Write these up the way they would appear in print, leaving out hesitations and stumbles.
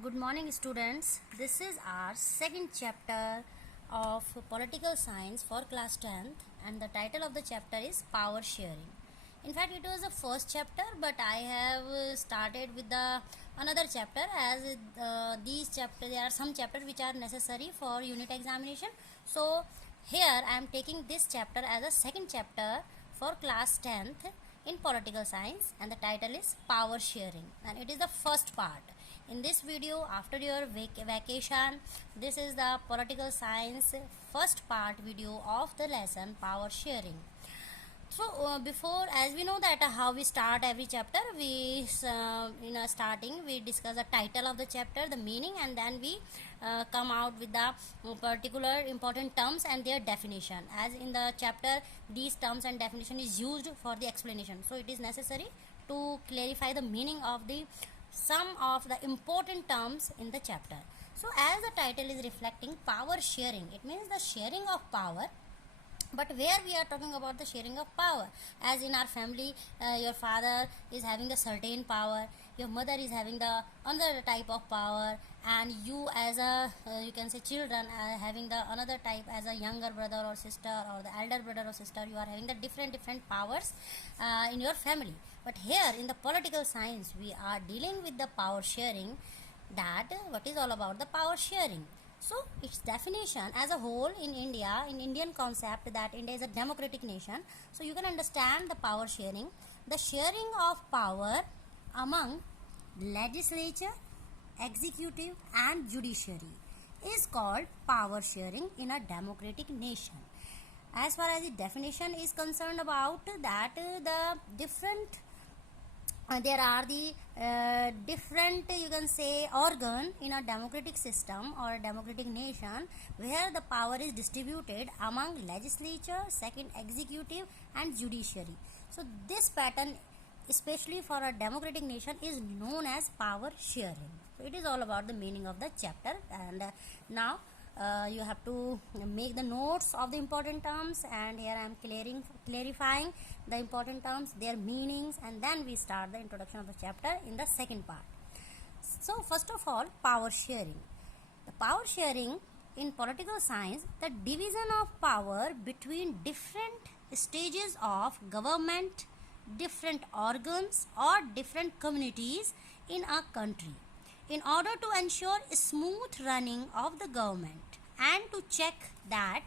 Good morning, students. This is our second chapter of political science for class 10th, and the title of the chapter is power sharing. In fact, it was the first chapter, but I have started with the another chapter as these chapters there are some chapters which are necessary for unit examination. So here I am taking this chapter as a second chapter for class 10th in political science, and the title is power sharing, and it is the first part. In this video, after your vacation, this is the political science first part video of the lesson power sharing. So before, as we know that how we start every chapter, we in a starting we discuss the title of the chapter, the meaning, and then we come out with the particular important terms and their definition. As in the chapter, these terms and definition is used for the explanation, so it is necessary to clarify the meaning of the some of the important terms in the chapter. So as the title is reflecting power sharing, it means the sharing of power. But where we are talking about the sharing of power, as in our family, your father is having the certain power, your mother is having the another type of power, and you as a you can say children are having the another type, as a younger brother or sister or the elder brother or sister, you are having the different powers in your family. But here in the political science we are dealing with the power sharing, that what is all about the power sharing. So its definition as a whole in India, in Indian concept that India is a democratic nation, so you can understand the power sharing. The sharing of power among legislature, executive and judiciary is called power sharing in a democratic nation. As far as the definition is concerned about that, the different there are the different, you can say, organ in a democratic system or a democratic nation, where the power is distributed among legislature, second executive and judiciary. So this pattern, especially for a democratic nation, is known as power sharing. So it is all about the meaning of the chapter, and now you have to make the notes of the important terms, and here I am clarifying the important terms, their meanings, and then we start the introduction of the chapter in the second part. So first of all, power sharing. The power sharing in political science, the division of power between different stages of government, different organs or different communities in a country, in order to ensure smooth running of the government and to check that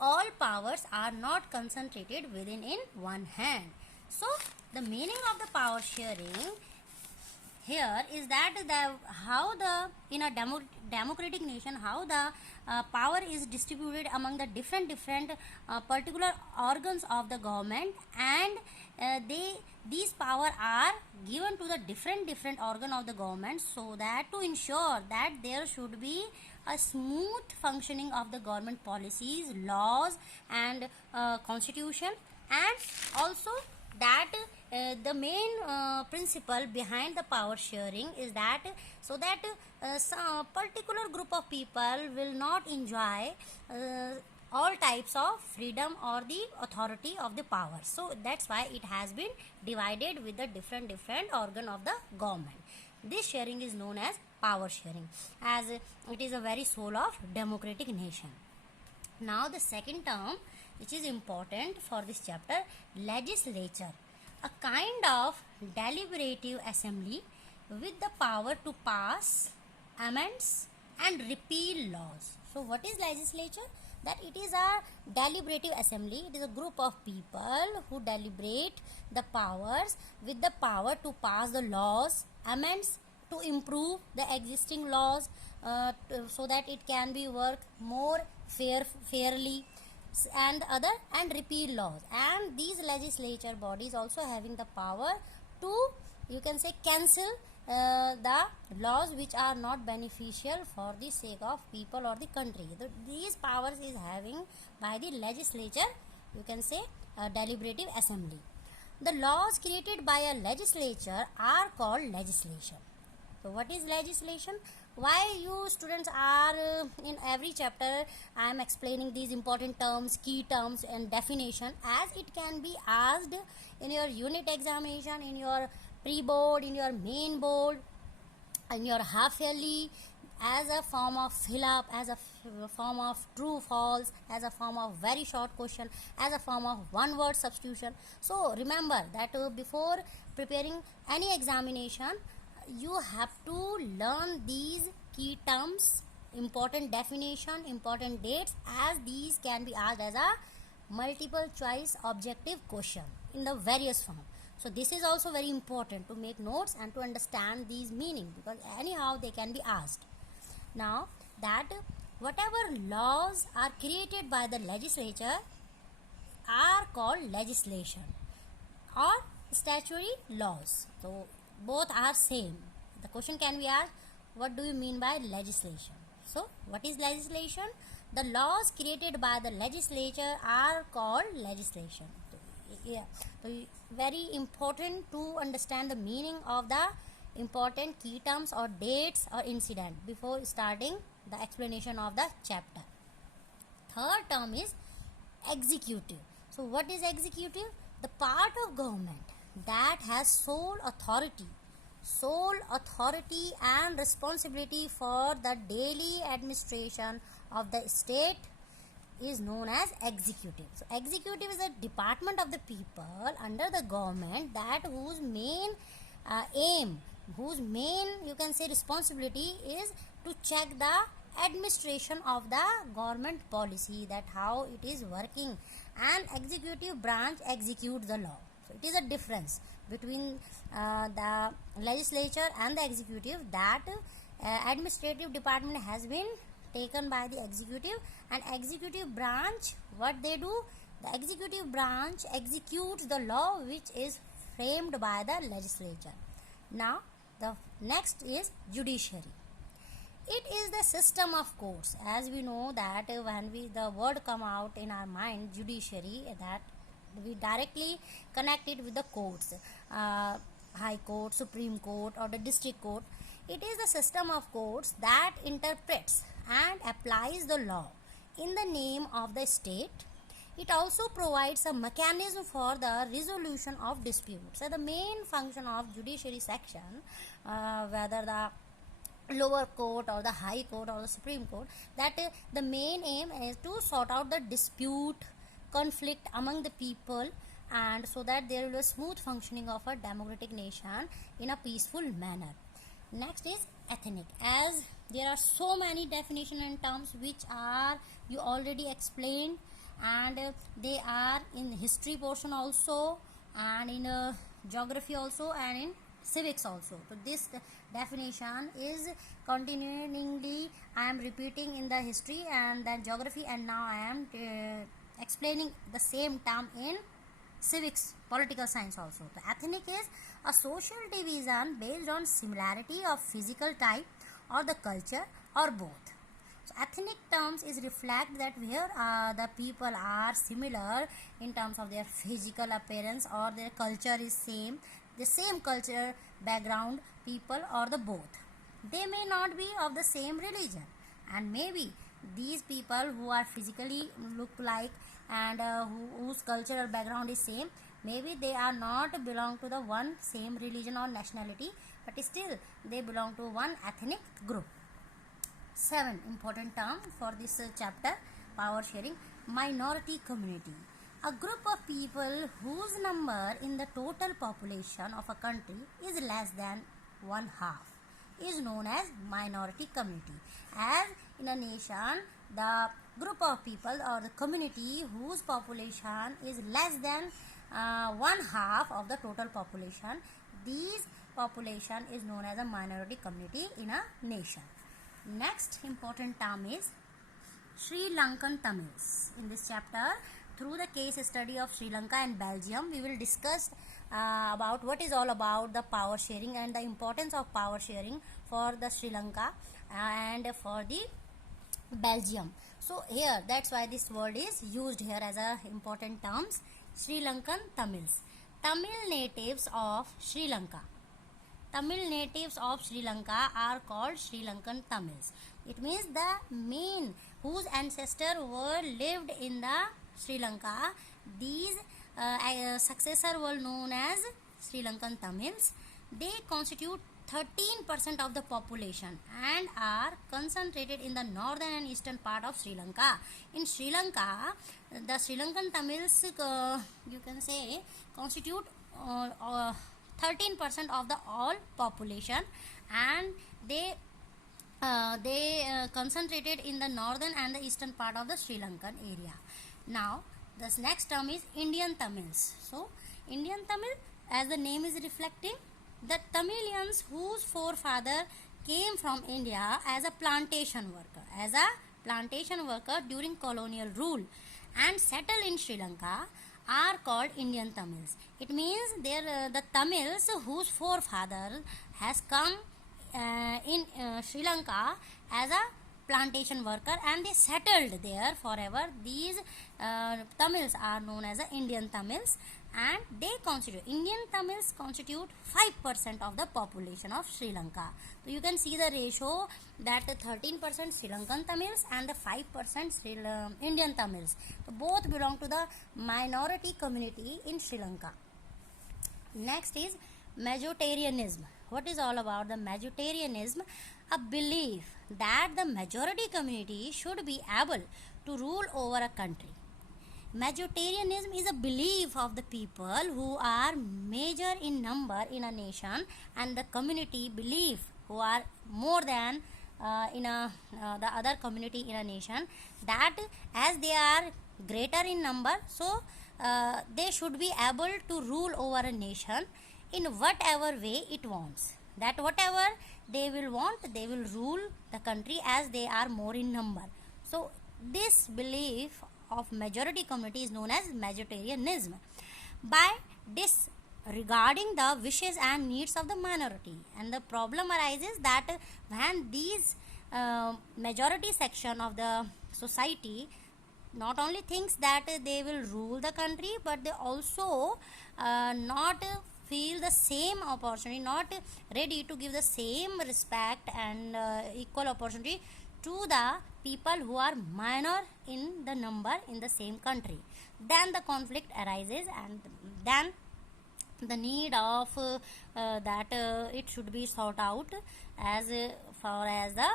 all powers are not concentrated within in one hand. So the meaning of the power sharing here is that how the in a democratic nation, how the power is distributed among the different particular organs of the government, and these power are given to the different organ of the government, so that to ensure that there should be a smooth functioning of the government policies, laws and constitution, and also that the main principle behind the power sharing is that so that some particular group of people will not enjoy all types of freedom or the authority of the power. So that's why it has been divided with the different organ of the government. This sharing is known as power sharing, as it is a very soul of democratic nation. Now the second term which is important for this chapter, legislature, a kind of deliberative assembly with the power to pass, amends and repeal laws. So what is legislature? That it is a deliberative assembly. It is a group of people who deliberate the powers with the power to pass the laws, amends to improve the existing laws so that it can be worked more fairly, and other and repeal laws. And these legislature bodies also having the power to, you can say, cancel the laws which are not beneficial for the sake of people or the country. These powers is having by the legislature, you can say, a deliberative assembly. The laws created by a legislature are called legislation. So what is legislation? Why you students are in every chapter I am explaining these important terms, key terms and definition, as it can be asked in your unit examination, in your pre-board, in your main board. and your half yearly as a form of fill up, as a form of true false, as a form of very short question, as a form of one word substitution. So remember that before preparing any examination, you have to learn these key terms, important definition, important dates, as these can be asked as a multiple choice objective question in the various form. So this is also very important to make notes and to understand these meaning, because anyhow they can be asked. Now that whatever laws are created by the legislature are called legislation or statutory laws. So both are same. The question can be asked, what do you mean by legislation? So what is legislation? The laws created by the legislature are called legislation. So very important to understand the meaning of the important key terms or dates or incident before starting the explanation of the chapter. Third term is executive. So what is executive? The part of government that has sole authority and responsibility for the daily administration of the state is known as executive. So executive is a department of the people under the government that whose main whose main you can say responsibility is to check the administration of the government policy, that how it is working, and executive branch executes the law. So it is a difference between the legislature and the executive, that administrative department has been taken by the executive, and executive branch, what they do, the executive branch executes the law which is framed by the legislature. Now the next is judiciary. It is the system of courts. As we know that when the word come out in our mind, judiciary, that we directly connect it with the courts, high court, supreme court, or the district court. It is the system of courts that interprets and applies the law in the name of the state. It also provides a mechanism for the resolution of disputes. So the main function of judiciary section, whether the lower court or the high court or the supreme court, that the main aim is to sort out the dispute, conflict among the people, and so that there will be a smooth functioning of a democratic nation in a peaceful manner. Next is ethnic. As there are so many definition and terms which are you already explained, and they are in history portion also, and in geography also, and in civics also. So this definition is continuingly I am repeating in the history and then geography, and now I am explaining the same term in civics, political science also. The ethnic is a social division based on similarity of physical type or the culture or both. So ethnic terms is reflect that where the people are similar in terms of their physical appearance or their culture is same, the same culture background people or the both. They may not be of the same religion, and maybe these people who are physically look like and whose cultural background is same, maybe they are not belong to the one same religion or nationality, but still they belong to one ethnic group. 7 important term for this chapter, power sharing. Minority community. A group of people whose number in the total population of a country is less than one half is known as minority community. As in a nation, the group of people or the community whose population is less than one half of the total population, these population is known as a minority community in a nation. Next important term is Sri Lankan Tamils. In this chapter, through the case study of Sri Lanka and Belgium, we will discuss about what is all about the power sharing and the importance of power sharing for the Sri Lanka and for the Belgium. So here, that's why this word is used here as a important terms. Sri Lankan Tamils. Tamil natives of Sri Lanka. Tamil natives of Sri Lanka are called Sri Lankan Tamils. It means the main whose ancestors were lived in the Sri Lanka. These successors were known as Sri Lankan Tamils. They constitute 13% of the population and are concentrated in the northern and eastern part of Sri Lanka. In Sri Lanka, the Sri Lankan Tamils, you can say, constitute 13% of the all population, and they concentrated in the northern and the eastern part of the Sri Lankan area. Now, this next term is Indian Tamils. So, Indian Tamil, as the name is reflecting, the Tamilians whose forefather came from India as a plantation worker during colonial rule and settled in Sri Lanka are called Indian Tamils. It means the Tamils whose forefather has come in Sri Lanka as a plantation worker and they settled there forever. These Tamils are known as the Indian Tamils, and Indian Tamils constitute 5% of the population of Sri Lanka. So you can see the ratio that 13% Sri Lankan Tamils and the 5% Indian Tamils. So both belong to the minority community in Sri Lanka. Next is majoritarianism. What is all about the majoritarianism? A belief that the majority community should be able to rule over a country. Majoritarianism is a belief of the people who are major in number in a nation, and the community belief who are more than the other community in a nation, that as they are greater in number, so they should be able to rule over a nation in whatever way it wants. That whatever they will want, they will rule the country as they are more in number. So this belief of majority community is known as majoritarianism. By disregarding the wishes and needs of the minority, and the problem arises that when these majority section of the society not only thinks that they will rule the country, but they also not feel the same opportunity, not ready to give the same respect and equal opportunity to the people who are minor in the number in the same country. Then the conflict arises, and then the need of that it should be sought out as far as the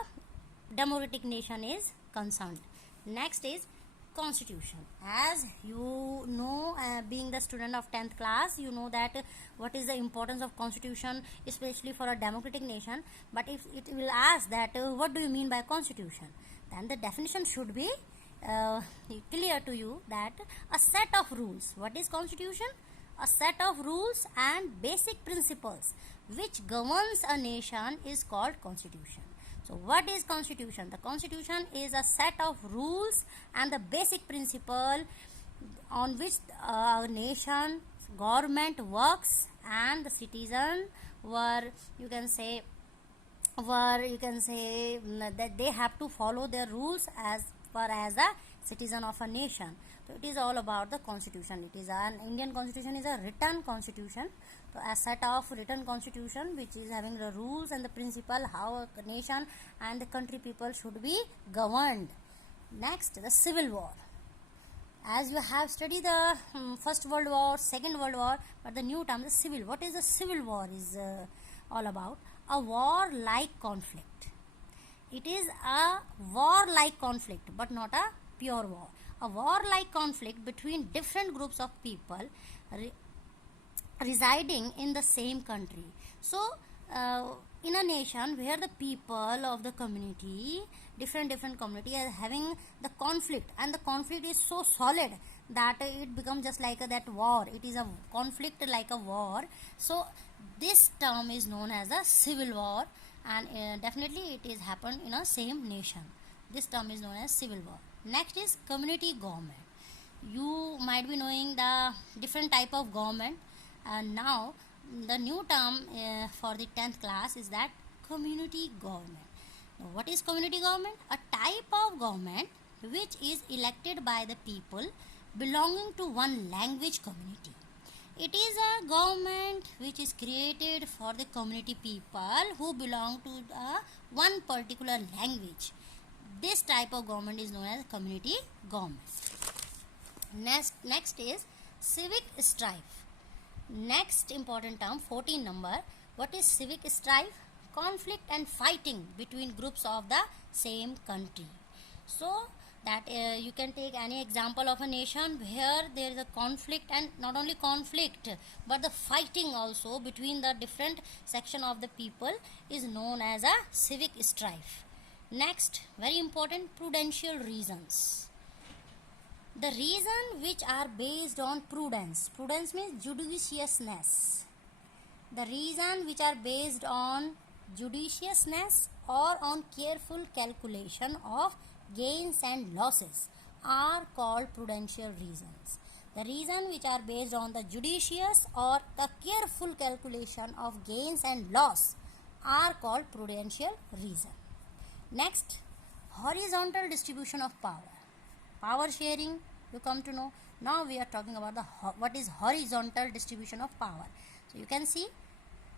democratic nation is concerned. Next is Constitution. As you know, being the student of 10th class, you know that what is the importance of Constitution, especially for a democratic nation. But if it will ask that what do you mean by Constitution, then the definition should be clear to you, that a set of rules. What is Constitution? A set of rules and basic principles which governs a nation is called Constitution. So what is Constitution? The Constitution is a set of rules and the basic principle on which a nation government works, and the citizen you can say that they have to follow their rules as far as a citizen of a nation. So it is all about the Constitution. It is an Indian Constitution is a written constitution. So a set of written constitution which is having the rules and the principle how a nation and the country people should be governed. Next, the Civil War. As you have studied the First World War, Second World War, but the new term, the Civil. What is the Civil War is all about? A war-like conflict. It is a war-like conflict, but not a pure war. A war-like conflict between different groups of people residing in the same country. So, in a nation where the people of the community, different community are having the conflict, and the conflict is so solid that it becomes just like that war. It is a conflict like a war. So, this term is known as a civil war, and definitely it is happened in a same nation. This term is known as civil war. Next is community government. You might be knowing the different type of government, and now the new term for the 10th class is that community government. Now, what is community government? A type of government which is elected by the people belonging to one language community. It is a government which is created for the community people who belong to one particular language. This type of government is known as community government. Next is civic strife. Next important term, 14 number. What is civic strife? conflict and fighting between groups of the same country. So that you can take any example of a nation where there is a conflict, and not only conflict but the fighting also between the different section of the people is known as a civic strife. Next, very important, prudential reasons. The reason which are based on prudence. Prudence means judiciousness. The reason which are based on judiciousness or on careful calculation of gains and losses are called prudential reasons. The reason which are based on the judicious or the careful calculation of gains and loss are called prudential reason. Next, horizontal distribution of power. Power sharing, you come to know. Now we are talking about what is horizontal distribution of power. So you can see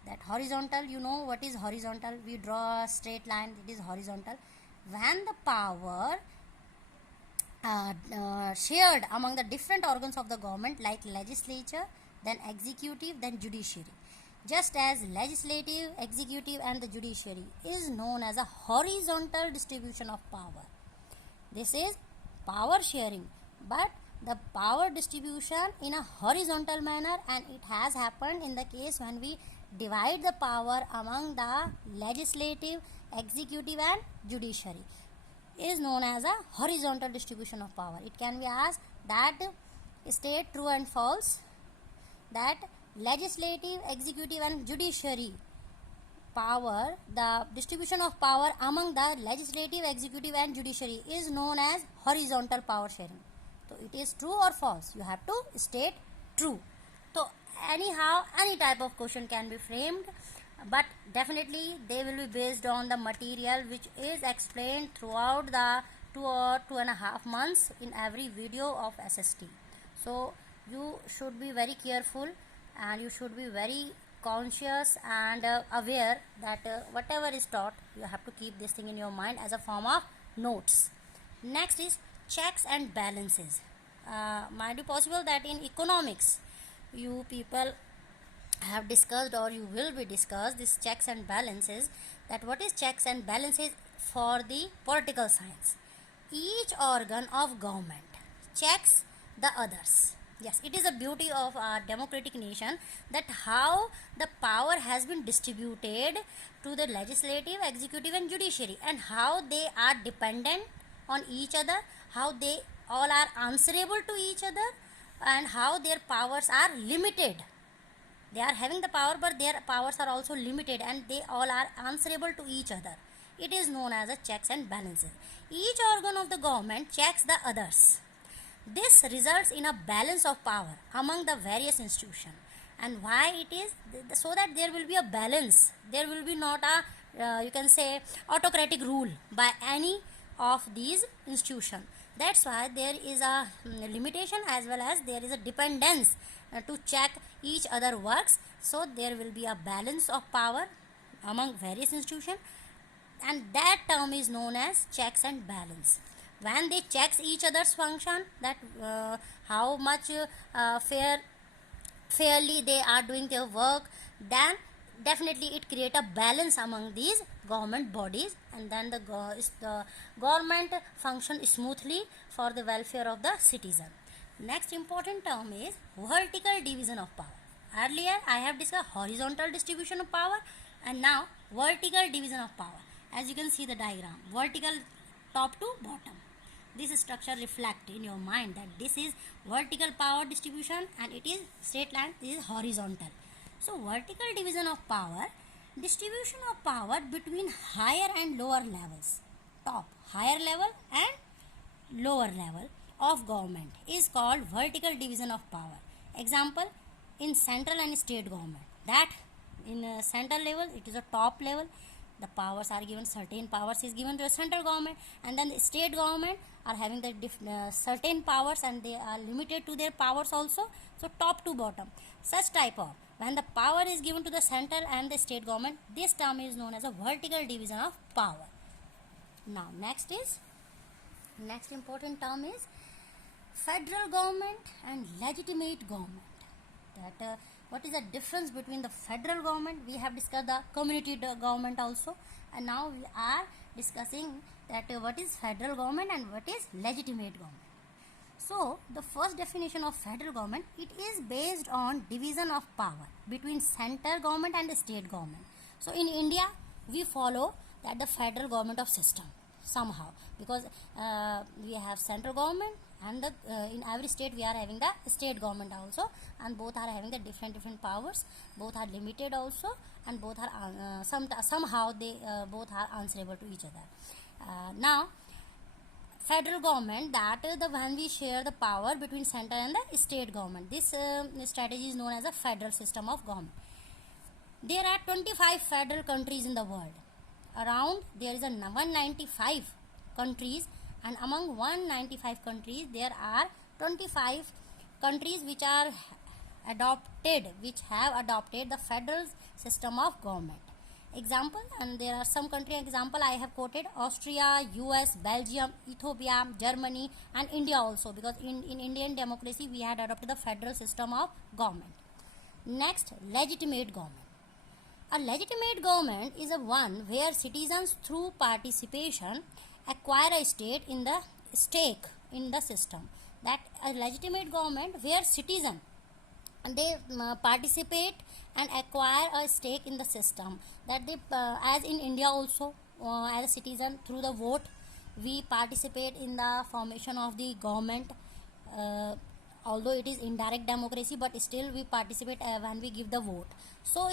that horizontal, you know what is horizontal. We draw a straight line, it is horizontal. When the power shared among the different organs of the government, like legislature, then executive, then judiciary. Just as legislative, executive and the judiciary is known as a horizontal distribution of power. This is power sharing, but the power distribution in a horizontal manner, and it has happened in the case when we divide the power among the legislative, executive and judiciary, is known as a horizontal distribution of power. It can be asked that state true and false, that legislative, executive and judiciary power, the distribution of power among the legislative, executive and judiciary is known as horizontal power sharing. So it is true or false? You have to state true. So anyhow, any type of question can be framed, but definitely they will be based on the material which is explained throughout the 2 or 2.5 months in every video of SST. So you should be very careful and you should be very conscious and aware that whatever is taught, you have to keep this thing in your mind as a form of notes. Next is checks and balances. Might be possible that in economics you people have discussed, or you will be discussed, this checks and balances, that what is checks and balances for the political science. Each organ of government checks the others. Yes, it is a beauty of our democratic nation that how the power has been distributed to the legislative, executive and judiciary, and how they are dependent on each other, how they all are answerable to each other, and how their powers are limited. They are having the power, but their powers are also limited, and they all are answerable to each other. It is known as a checks and balances. Each organ of the government checks the others. This results in a balance of power among the various institutions. And why it is? So that there will be a balance. There will be not a, you can say, autocratic rule by any of these institutions. That's why there is a limitation as well as there is a dependence to check each other works. So there will be a balance of power among various institutions, and that term is known as checks and balance. When they checks each other's function, that how much fairly they are doing their work, then definitely it create a balance among these government bodies, and then the government function smoothly for the welfare of the citizen. Next important term is vertical division of power. Earlier I have discussed horizontal distribution of power, and now vertical division of power. As you can see the diagram, vertical top to bottom. This structure reflect in your mind that this is vertical power distribution and it is straight line, this is horizontal. So vertical division of power, distribution of power between higher and lower levels, top, higher level and lower level of government is called vertical division of power. Example, in central and state government, that in central level it is a top level, the powers are given, certain powers is given to the central government, and then the state government are having the certain powers and they are limited to their powers also. So top to bottom, such type of, when the power is given to the central and the state government, this term is known as a vertical division of power. Now next important term is federal government and legitimate government. That what is the difference between the federal government. We have discussed the community government also, and now we are discussing that what is federal government and what is legitimate government. So the first definition of federal government, it is based on division of power between central government and the state government. So in India we follow that the federal government of system somehow, because we have central government and the in every state we are having the state government also, and both are having the different powers, both are limited also, and both are somehow they both are answerable to each other. Now federal government, that the when we share the power between center and the state government, this strategy is known as a federal system of government. There are 25 federal countries in the world. Around there is a 195 countries, and among 195 countries there are 25 countries which have adopted the federal system of government. Example, and there are some country example I have quoted: Austria, US, Belgium, Ethiopia, Germany, and India also, because in Indian democracy we had adopted the federal system of government. Next, legitimate government. A legitimate government is a one where citizens through participation acquire a stake in the system. That a legitimate government where citizens they participate and acquire a stake in the system, that they as in India also, as a citizen through the vote we participate in the formation of the government, although it is indirect democracy, but still we participate when we give the vote. So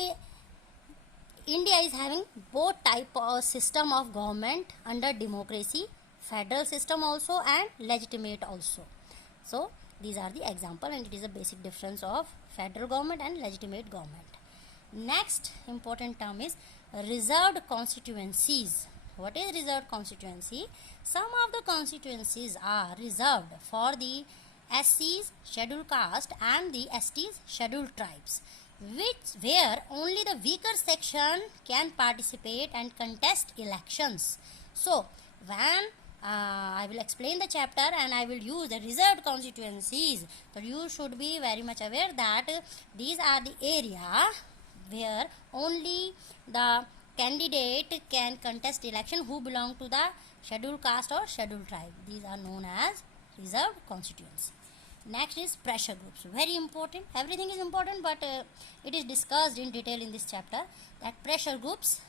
India is having both type of system of government under democracy, federal system also and legitimate also. So these are the example, and it is a basic difference of federal government and legitimate government. Next important term is reserved constituencies. What is reserved constituency? Some of the constituencies are reserved for the SCs, scheduled caste, and the STs, scheduled tribes, where only the weaker section can participate and contest elections. So when I will explain the chapter and I will use the reserved constituencies, so you should be very much aware that these are the area where only the candidate can contest election who belong to the scheduled caste or scheduled tribe. These are known as reserved constituency. Next is pressure groups. Very important. Everything is important, but it is discussed in detail in this chapter. That pressure groups,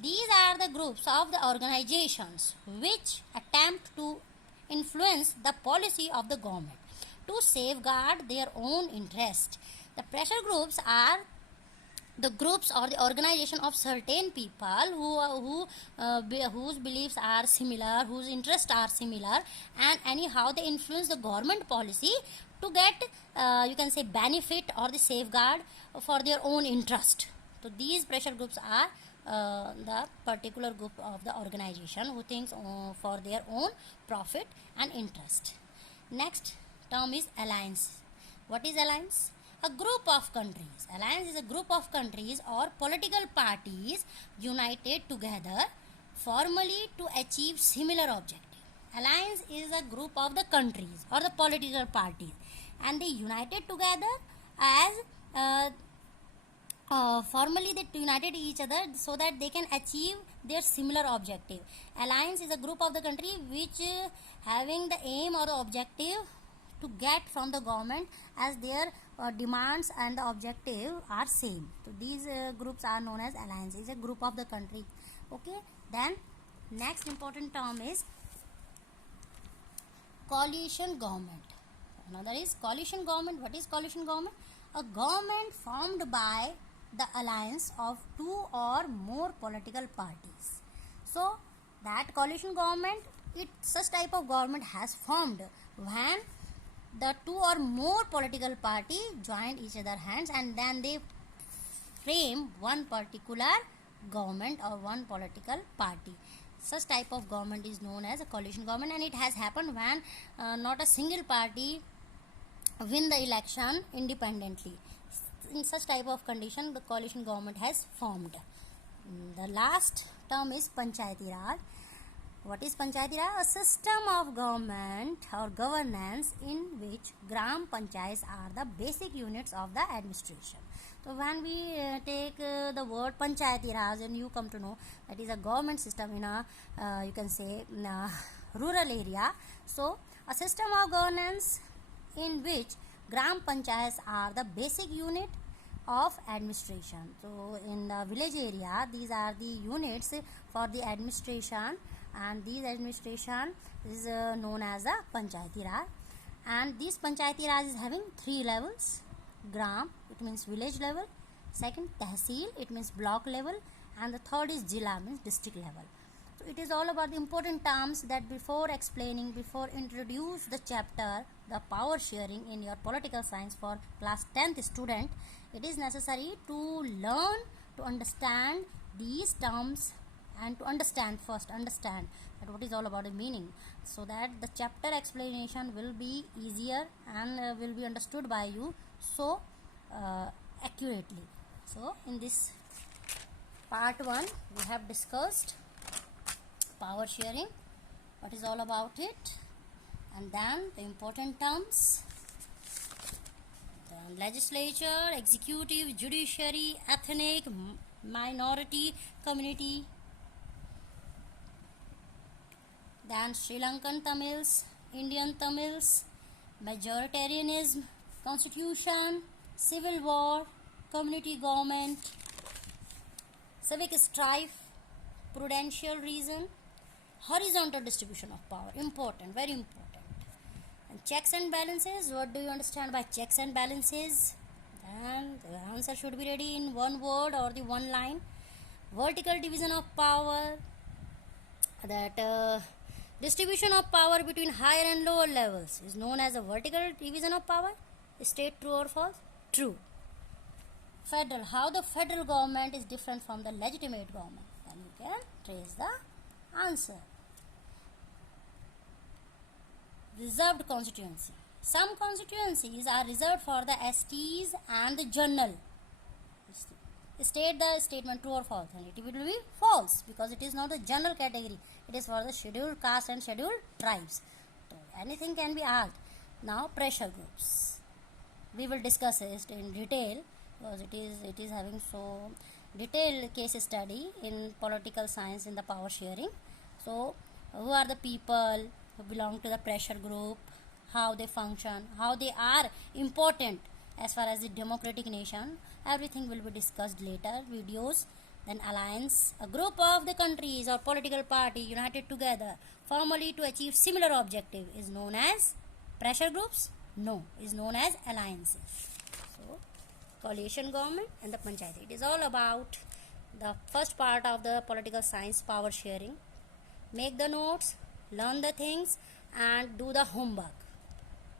these are the groups of the organizations which attempt to influence the policy of the government to safeguard their own interest. The pressure groups are the groups or the organization of certain people whose beliefs are similar, whose interests are similar, and anyhow they influence the government policy to get you can say benefit or the safeguard for their own interest. So these pressure groups are the particular group of the organization who thinks for their own profit and interest. Next term is alliance. What is alliance? A group of countries. Alliance is a group of countries or political parties united together formally to achieve similar objective. Alliance is a group of the countries or the political parties, and they united together as formally they united each other so that they can achieve their similar objective. Alliance is a group of the country which having the aim or the objective to get from the government as their demands and the objective are same. So these groups are known as alliance. It's a group of the country. Okay. Then next important term is coalition government. Another is coalition government. What is coalition government? A government formed by the alliance of two or more political parties. So that coalition government, such type of government has formed when the two or more political party joined each other hands and then they frame one particular government or one political party. Such type of government is known as a coalition government, and it has happened when not a single party win the election independently. In such type of condition, the coalition government has formed. The last term is Panchayati Raj. What is Panchayati Raj? A system of government or governance in which Gram Panchayats are the basic units of the administration. So when we take the word Panchayati Raj, and you come to know that is a government system in a you can say in a rural area. So a system of governance in which Gram Panchayats are the basic unit of administration. So in the village area, these are the units for the administration, and these administration is known as a Panchayati Raj. And this Panchayati Raj is having three levels. Gram, it means village level. Second, Tehsil, it means block level. And the third is Jila, means district level. So it is all about the important terms that before introduce the chapter, the power sharing in your political science for class 10th student, it is necessary to learn, to understand these terms, and to understand that what is all about the meaning, so that the chapter explanation will be easier and will be understood by you so accurately. So in this part 1 we have discussed power sharing, what is all about it, and then the important terms, then legislature, executive, judiciary, ethnic, minority community, then Sri Lankan Tamils, Indian Tamils, majoritarianism, constitution, civil war, community government, civic strife, prudential reason, horizontal distribution of power, important, very important, and checks and balances. What do you understand by checks and balances? And the answer should be ready in one word or the one line. Vertical division of power, that distribution of power between higher and lower levels is known as a vertical division of power. State, true or false? True. Federal, how the federal government is different from the legitimate government, then you can trace the answer. Reserved constituency, some constituencies are reserved for the STs and the general. State the statement true or false, and it will be false because it is not the general category, it is for the scheduled caste and scheduled tribes. So anything can be asked. Now pressure groups, we will discuss it in detail because it is having so detailed case study in political science in the power sharing. So who are the people who belong to the pressure group, how they function, how they are important as far as the democratic nation, everything will be discussed later videos. Then alliance, a group of the countries or political party united together formally to achieve similar objective is known as pressure groups. No, is known as alliances. So coalition government and the panchayat, it is all about the first part of the political science, power sharing. Make the notes, learn the things, and do the homework.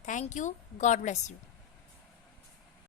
Thank you. God bless you.